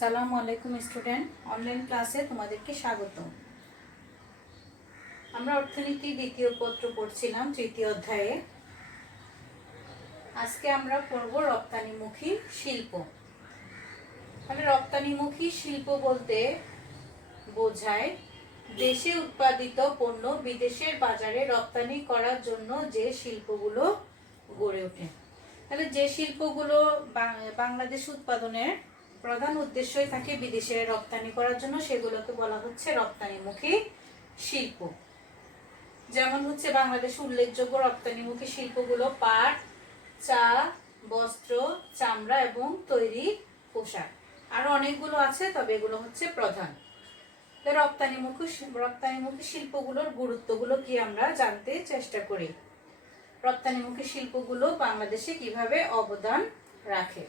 আসসালামু আলাইকুম student, online ক্লাসে তোমাদেরকে স্বাগত। আমরা অর্থনীতি দ্বিতীয় পত্র পড়ছিলাম তৃতীয় অধ্যায়ে। আজকে আমরা পড়ব রপ্তানিমুখী শিল্প। মানে রপ্তানিমুখী শিল্প বলতে বোঝায় দেশে উৎপাদিত পণ্য বিদেশের বাজারে রপ্তানি করার জন্য যে শিল্পগুলো গড়ে ওঠে। তাহলে যে শিল্পগুলো বাংলাদেশ উৎপাদনের প্রধান উদ্দেশ্যই থাকে বিদেশে রপ্তানি করার জন্য, সেগুলোকে বলা হচ্ছে রপ্তানিমুখী শিল্প। যেমন হচ্ছে বাংলাদেশে উল্লেখযোগ্য রপ্তানিমুখী শিল্পগুলো পাট, চা, বস্ত্র, চামড়া এবং তৈরি পোশাক। আরো অনেকগুলো আছে, তবে এগুলো হচ্ছে প্রধান। রপ্তানিমুখী শিল্পগুলোর গুরুত্বগুলো কি আমরা জানতে চেষ্টা করি। রপ্তানিমুখী শিল্পগুলো বাংলাদেশে কিভাবে অবদান রাখে।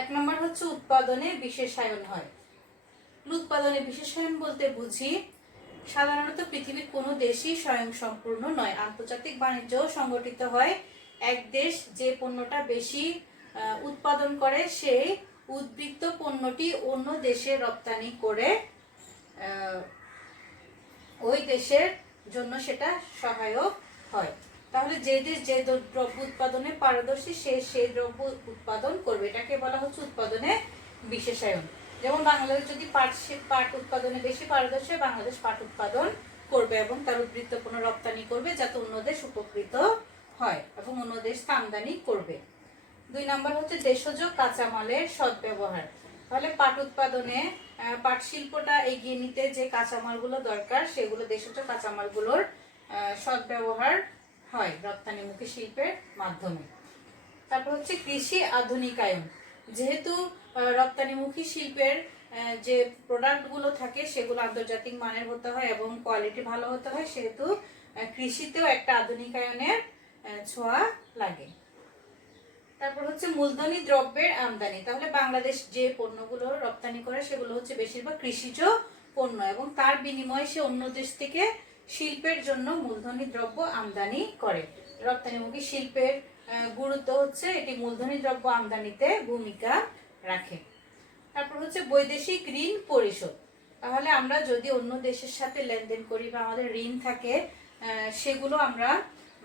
1 নম্বর হচ্ছে উৎপাদনে বিশেষায়ন হয়। উৎপাদনে বিশেষায়ন বলতে বুঝি সাধারণত পৃথিবীর কোনো দেশই স্বয়ংসম্পূর্ণ নয়। আন্তর্জাতিক বাণিজ্য সংগঠিত হয় এক দেশ যে পণ্যটা বেশি উৎপাদন করে সেই উদ্বৃত্ত পণ্যটি অন্য দেশে রপ্তানি করে ওই দেশের জন্য সেটা সহায়ক হয়। তাহলে যে দেশ যে দ্রব্য উৎপাদনে পারদর্শী সে সেই দ্রব্য উৎপাদন করবে, এটাকে বলা হচ্ছে উৎপাদনে বিশেষায়ন। যেমন বাংলাদেশ যদি পাট উৎপাদনে বেশি পারদর্শী, বাংলাদেশ পাট উৎপাদন করবে এবং তার উদ্বৃত্ত পণ্য রপ্তানি করবে যাতে অন্য দেশ উপকৃত হয় এবং অন্য দেশ আমদানি করবে। 2 নম্বর হচ্ছে দেশজ কাঁচামালের সদ্ব্যবহার। তাহলে পাট উৎপাদনে পাট শিল্পটা এগিয়ে নিতে যে কাঁচামালগুলো দরকার সেগুলো দেশজ কাঁচামালগুলোর সদ্ব্যবহার হয় রপ্তানিমুখী শিল্পের মাধ্যমে। তারপর হচ্ছে কৃষি আধুনিকায়ন। যেহেতু রপ্তানিমুখী শিল্পের যে প্রোডাক্টগুলো থাকে সেগুলো আন্তর্জাতিক মানের হতে হয় এবং কোয়ালিটি ভালো হতে হয়, সেহেতু কৃষিতেও একটা আধুনিকায়নের ছোঁয়া লাগে। তারপর হচ্ছে মূলধনী দ্রব্যের আমদানি। তাহলে বাংলাদেশ যে পণ্যগুলো রপ্তানি করে সেগুলো হচ্ছে বেশিরভাগ কৃষিজ পণ্য এবং তার বিনিময়ে সে অন্য দেশ থেকে শিল্পের জন্য মূলধনী দ্রব্য আমদানি করে। রপ্তানিমুখী শিল্পের গুরুত্ব হচ্ছে এটি মূলধনী দ্রব্য আমদানিতে ভূমিকা রাখে। তারপর হচ্ছে বৈদেশিক ঋণ পরিশোধ। তাহলে আমরা যদি অন্য দেশের সাথে লেনদেন করি বা আমাদের ঋণ থাকে, সেগুলো আমরা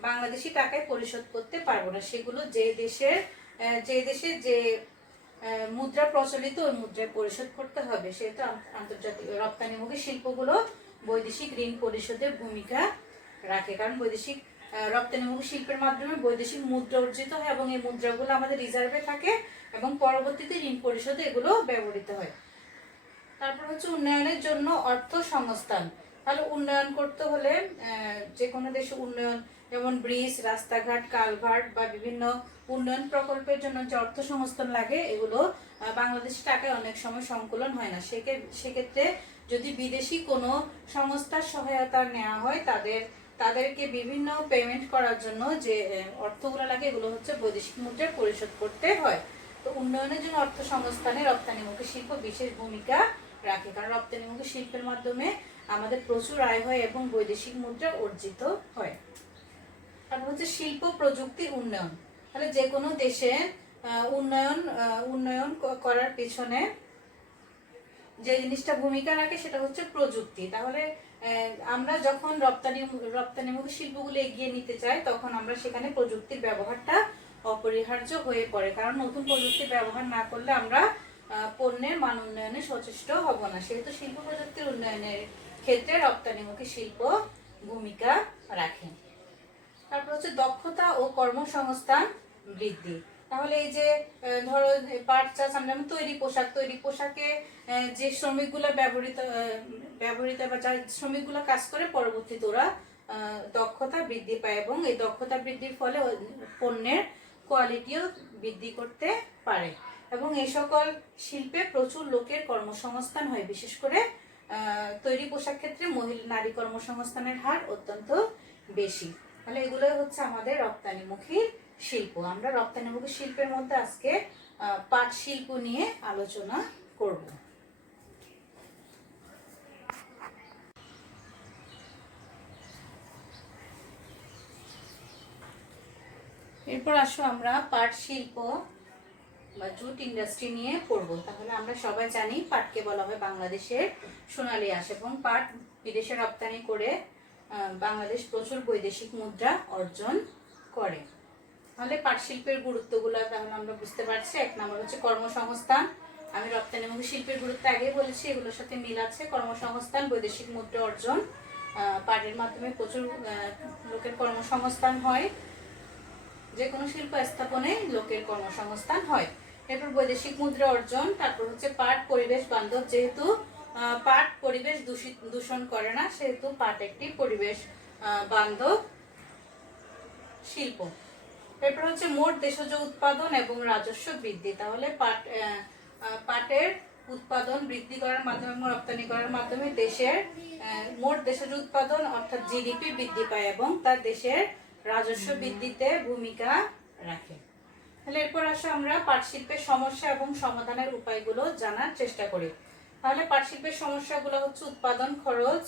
বাংলাদেশি টাকায় পরিশোধ করতে পারবো না। সেগুলো যে দেশে যে মুদ্রা প্রচলিত ওই মুদ্রায় পরিশোধ করতে হবে। সেহেতু আন্তর্জাতিক রপ্তানিমুখী শিল্পগুলো বৈদেশিক ঋণ পরিশোধের ভূমিকা রাখে, কারণ বৈদেশিক রপ্তানিমুখী শিল্পের মাধ্যমে বৈদেশিক মুদ্রা অর্জিত হয় এবং এই মুদ্রাগুলো আমাদের রিজার্ভে থাকে এবং পরবর্তীতে ঋণ পরিশোধে এগুলো ব্যবহৃত হয়। তারপর হচ্ছে উন্নয়নের জন্য অর্থ সংস্থান। তাহলে উন্নয়ন করতে হলে যে কোনো দেশে উন্নয়ন, যেমন ব্রিজ, রাস্তাঘাট, কালভার্ট বা বিভিন্ন উন্নয়ন প্রকল্পের জন্য যে অর্থ সংস্থান লাগে এগুলো বাংলাদেশি টাকায় অনেক সময় সংকলন হয় না। সেক্ষেত্রে যদি বিদেশি কোনো সংস্থার সহায়তা নেওয়া হয় তাদেরকে বিভিন্ন পেমেন্ট করার জন্য যে অর্থগুলো লাগে এগুলো হচ্ছে বৈদেশিক মুদ্রায় পরিশোধ করতে হয়। তো উন্নয়নের জন্য অর্থ সংস্থানে রপ্তানিমুখী শিল্প বিশেষ ভূমিকা রাখে, কারণ রপ্তানিমুখী শিল্পের মাধ্যমে আমাদের প্রচুর আয় হয় এবং বৈদেশিক মুদ্রা অর্জিত হয়। তারপর হচ্ছে শিল্প প্রযুক্তি উন্নয়ন। তাহলে যে কোনো দেশে উন্নয়ন করার পেছনে যে জিনিসটা ভূমিকা রাখে সেটা হচ্ছে প্রযুক্তি। তাহলে আমরা যখন রপ্তানিমুখী শিল্পগুলো এগিয়ে নিতে চাই তখন আমরা সেখানে প্রযুক্তির ব্যবহারটা অপরিহার্য হয়ে পড়ে, কারণ নতুন প্রযুক্তি ব্যবহার না করলে আমরা পণ্যের মান উন্নয়নে সচেষ্ট হব না। সেহেতু শিল্প প্রযুক্তির উন্নয়নের ক্ষেত্রে রপ্তানিমুখী শিল্প ভূমিকা রাখে। তারপর হচ্ছে দক্ষতা ও কর্মসংস্থান বৃদ্ধি। তাহলে এই যে ধরো পাট, চা, চামড়া, তৈরি পোশাকে যে শ্রমিকগুলো ব্যবহৃত বা যারা শ্রমিকগুলো কাজ করে পরবর্তীতে ওরা দক্ষতা বৃদ্ধি পায় এবং এই দক্ষতা বৃদ্ধির ফলে পণ্যের কোয়ালিটিও বৃদ্ধি করতে পারে এবং এই সকল শিল্পে প্রচুর লোকের কর্মসংস্থান হয়। বিশেষ করে তৈরি পোশাক ক্ষেত্রে নারী কর্মসংস্থানের হার অত্যন্ত বেশি। তাহলে এগুলোই হচ্ছে আমাদের রপ্তানিমুখী শিল্প। আমরা রপ্তানিমুখী শিল্পের মধ্যে আজকে পাট শিল্প নিয়ে আলোচনা করব। এরপর আসো আমরা পাট শিল্প বা জুট ইন্ডাস্ট্রি নিয়ে পড়বো। তাহলে আমরা সবাই জানি পাটকে বলা হয় বাংলাদেশের সোনালী আঁশ, এবং পাট বিদেশে রপ্তানি করে বাংলাদেশ প্রচুর বৈদেশিক মুদ্রা অর্জন করে। তাহলে পাট শিল্পের গুরুত্বগুলো তাহলে আমরা বুঝতে পারছি। 1 নম্বর হচ্ছে কর্মসংস্থান। আমি রপ্তানিমুখী শিল্পের গুরুত্ব আগেই বলেছি, এগুলোর সাথে মিল আছে। কর্মসংস্থান, বৈদেশিক মুদ্রা অর্জন, পাটের মাধ্যমে প্রচুর লোকের কর্মসংস্থান হয়, যে কোনো শিল্প স্থাপনে লোকের কর্মসংস্থান হয়। এরপর বৈদেশিক মুদ্রা অর্জন, তারপর হচ্ছে পাট পরিবেশ বান্ধব, যেহেতু পাট পরিবেশ দূষণ করে না, সেহেতু পাট একটি পরিবেশ বান্ধব শিল্প। এরপর হচ্ছে মোট দেশজ উৎপাদন এবং রাজস্ব বৃদ্ধি। তাহলে পাটের উৎপাদন বৃদ্ধি করার মাধ্যমে, রপ্তানি করার মাধ্যমে দেশের মোট দেশজ উৎপাদন অর্থাৎ জিডিপি বৃদ্ধি পায় এবং তার দেশের রাজস্ব বৃদ্ধিতে ভূমিকা রাখে। তাহলে এরপর আসো আমরা পাট শিল্পের সমস্যা এবং সমাধানের উপায়গুলো জানার চেষ্টা করি। তাহলে পাট শিল্পের সমস্যাগুলো হচ্ছে উৎপাদন খরচ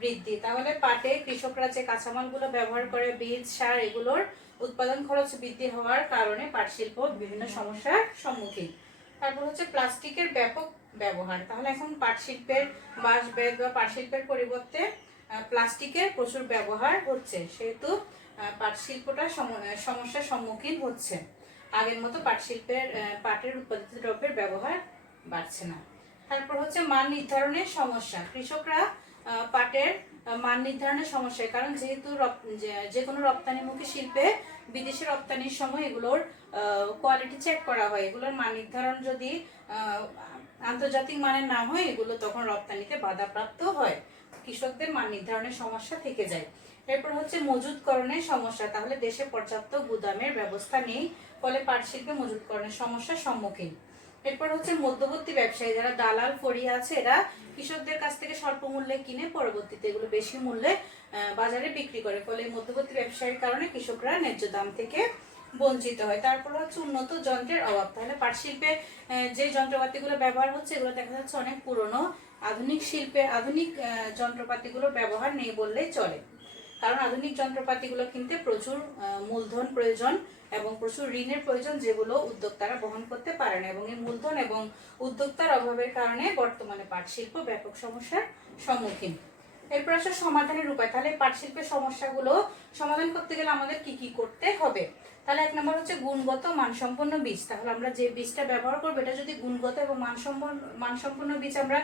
বৃদ্ধি। তাহলে পাটে কৃষকরা যে কাঁচামালগুলো ব্যবহার করে, বীজ, সার, এগুলোর উৎপাদন খরচ বৃদ্ধি হওয়ার কারণে পাট শিল্প বিভিন্ন সমস্যার সম্মুখীন। তারপর হচ্ছে প্লাস্টিকের ব্যাপক ব্যবহার। তাহলে এখন পাট শিল্পের বাঁশ বেত বা পাট শিল্পের পরিবর্তে প্লাস্টিকের প্রচুর ব্যবহার হচ্ছে, সেহেতু পাট শিল্পটা সমস্যার সম্মুখীন হচ্ছে। আগের মতো পাটের উৎপাদিত দ্রব্যের ব্যবহার বাড়ছে না। তারপর হচ্ছে মান নির্ধারণের সমস্যা। কৃষকরা পাটের মান নির্ধারণের সমস্যা, কারণ যেহেতু যে কোনো রপ্তানিমুখী শিল্পে বিদেশে রপ্তানির সময় এগুলোর কোয়ালিটি চেক করা হয়। এগুলোর মান নির্ধারণ যদি আন্তর্জাতিক মানের না হয়, এগুলো তখন রপ্তানিতে বাধাপ্রাপ্ত হয়, কৃষকদের মান নির্ধারণের সমস্যা থেকে যায়। এরপর হচ্ছে মজুতকরণের সমস্যা। তাহলে দেশে পর্যাপ্ত গুদামের ব্যবস্থা নেই, ফলে পাট শিল্পে মজুতকরণের সমস্যার সম্মুখীন। এরপর হচ্ছে মধ্যবর্তী ব্যবসায়ী, যারা দালাল ফড়িয়া আছে, এরা কৃষকদের কাছ থেকে স্বল্প মূল্যে কিনে পরবর্তীতে এগুলো বেশি মূল্যে বাজারে বিক্রি করে, ফলে মধ্যবর্তী ব্যবসায়ীর কারণে কৃষকরা ন্যায্য দাম থেকে বঞ্চিত হয়। তারপর হচ্ছে উন্নত যন্ত্রের অভাব। তাহলে পাট শিল্পে যে যন্ত্রপাতিগুলো ব্যবহার হচ্ছে, এগুলো দেখা যাচ্ছে অনেক পুরনো। আধুনিক যন্ত্রপাতিগুলো ব্যবহার নেই বললেই চলে, কারণ আধুনিক যন্ত্রপাতিগুলো কিনতে প্রচুর মূলধন প্রয়োজন এবং প্রচুর ঋণের প্রয়োজন, যেগুলো উদ্যোক্তারা বহন করতে পারে না, এবং এই মূলধন এবং উদ্যোক্তার অভাবের কারণে বর্তমানে পাট শিল্প ব্যাপক সমস্যার সম্মুখীন। এরপর আসলে সমাধানের উপায়। তাহলে পাট শিল্পের সমস্যাগুলো সমাধান করতে গেলে আমাদের কি কি করতে হবে? তাহলে 1 নম্বর হচ্ছে গুণগত মানসম্পন্ন বীজ। তাহলে আমরা যে বীজটা ব্যবহার করবো, এটা যদি গুণগত এবং মানসম্পন্ন বীজ আমরা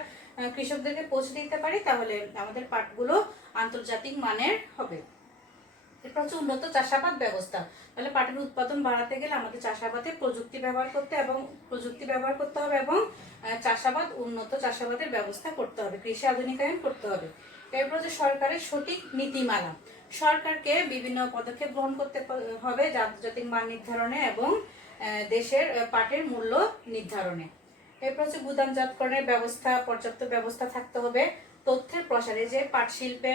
কৃষকদেরকে পৌঁছে দিতে পারি, তাহলে আমাদের পাটগুলো আন্তর্জাতিক মানের হবে। এরপর হচ্ছে উন্নত চাষাবাদ ব্যবস্থা। তাহলে পাটের উৎপাদন বাড়াতে গেলে আমাদের চাষাবাদে প্রযুক্তি ব্যবহার করতে হবে এবং উন্নত চাষাবাদের ব্যবস্থা করতে হবে, কৃষি আধুনিকায়ন করতে হবে। এরপর হচ্ছে সরকারের সঠিক নীতিমালা। সরকারকে বিভিন্ন পদক্ষেপ গ্রহণ করতে হবে আন্তর্জাতিক মান নির্ধারণে এবং দেশের পাটের মূল্য নির্ধারণে। এরপর হচ্ছে গুদামজাতকরণের ব্যবস্থা, পর্যাপ্ত ব্যবস্থা থাকতে হবে। তথ্যের প্রসারে, যে পাট শিল্পে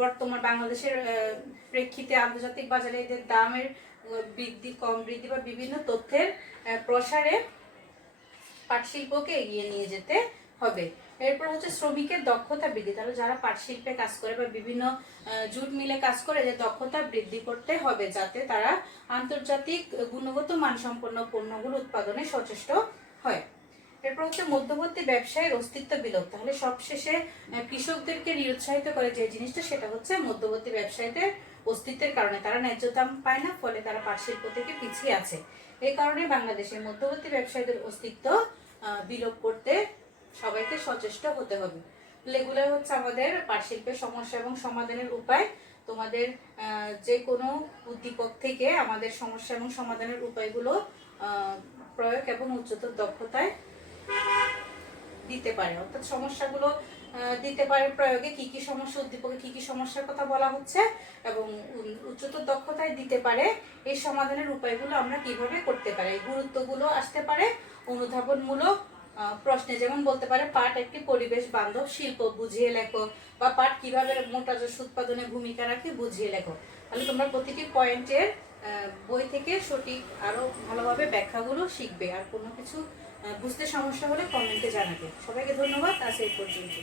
বর্তমান বাংলাদেশের প্রেক্ষিতে আন্তর্জাতিক বাজারে এদের দামের কম বৃদ্ধি বা বিভিন্ন তথ্যের প্রসারে পাট শিল্পকে এগিয়ে নিয়ে যেতে হবে। এরপর হচ্ছে শ্রমিকের দক্ষতা বৃদ্ধি। তাহলে যারা পাট শিল্পে কাজ করে বা বিভিন্ন জুট মিলে কাজ করে, যে দক্ষতা বৃদ্ধি করতে হবে, যাতে তারা আন্তর্জাতিক গুণগত মানসম্পন্ন পণ্যগুলো উৎপাদনে সচেষ্ট হয়। এরপর হচ্ছে মধ্যবর্তী ব্যবসায়ের অস্তিত্ব বিলোপ। তাহলে সবশেষে কৃষকদেরকে নিরুৎসাহিত করে যে জিনিসটা, সেটা হচ্ছে মধ্যবর্তী ব্যবসায়ীদের অস্তিত্বের কারণে তারা ন্যায্য দাম পায় না, ফলে তারা পাট শিল্প থেকে পিছিয়ে আছে। এই কারণে বাংলাদেশের মধ্যবর্তী ব্যবসায়ীদের অস্তিত্ব বিলোপ করতে সবাইকে সচেষ্ট হতে হবে। এগুলো হচ্ছে আমাদের পাট শিল্পের সমস্যা এবং সমাধানের উপায়। তোমাদের যে কোনো উদ্দীপক থেকে আমাদের সমস্যা এবং সমাধানের উপায়গুলো প্রয়োগ এবং উচ্চতর দক্ষতায় দিতে পারে, অর্থাৎ সমস্যাগুলো দিতে পারে প্রয়োগে, কি কি সমস্যা, উদ্দীপকে কি কি সমস্যার কথা বলা হচ্ছে, এবং উচ্চতর দক্ষতায় দিতে পারে এই সমাধানের উপায়গুলো আমরা কিভাবে করতে পারি। গুরুত্বগুলো আসতে পারে অনুধাবনমূলক প্রশ্নে, যেমন বলতে পারে পাট একটি পরিবেশ বান্ধব শিল্প, বুঝিয়ে লেখো, বা পাট কিভাবে মোট রাজস্ব উৎপাদনে ভূমিকা রাখে, বুঝিয়ে লেখো। তাহলে তোমরা প্রতিটি পয়েন্টের বই থেকে সঠিক আরো ভালোভাবে ব্যাখ্যাগুলো শিখবে। আর কোনো কিছু বুঝতে সমস্যা হলে কমেন্টে জানাবে। সবাইকে ধন্যবাদ, আজ এই পর্যন্ত।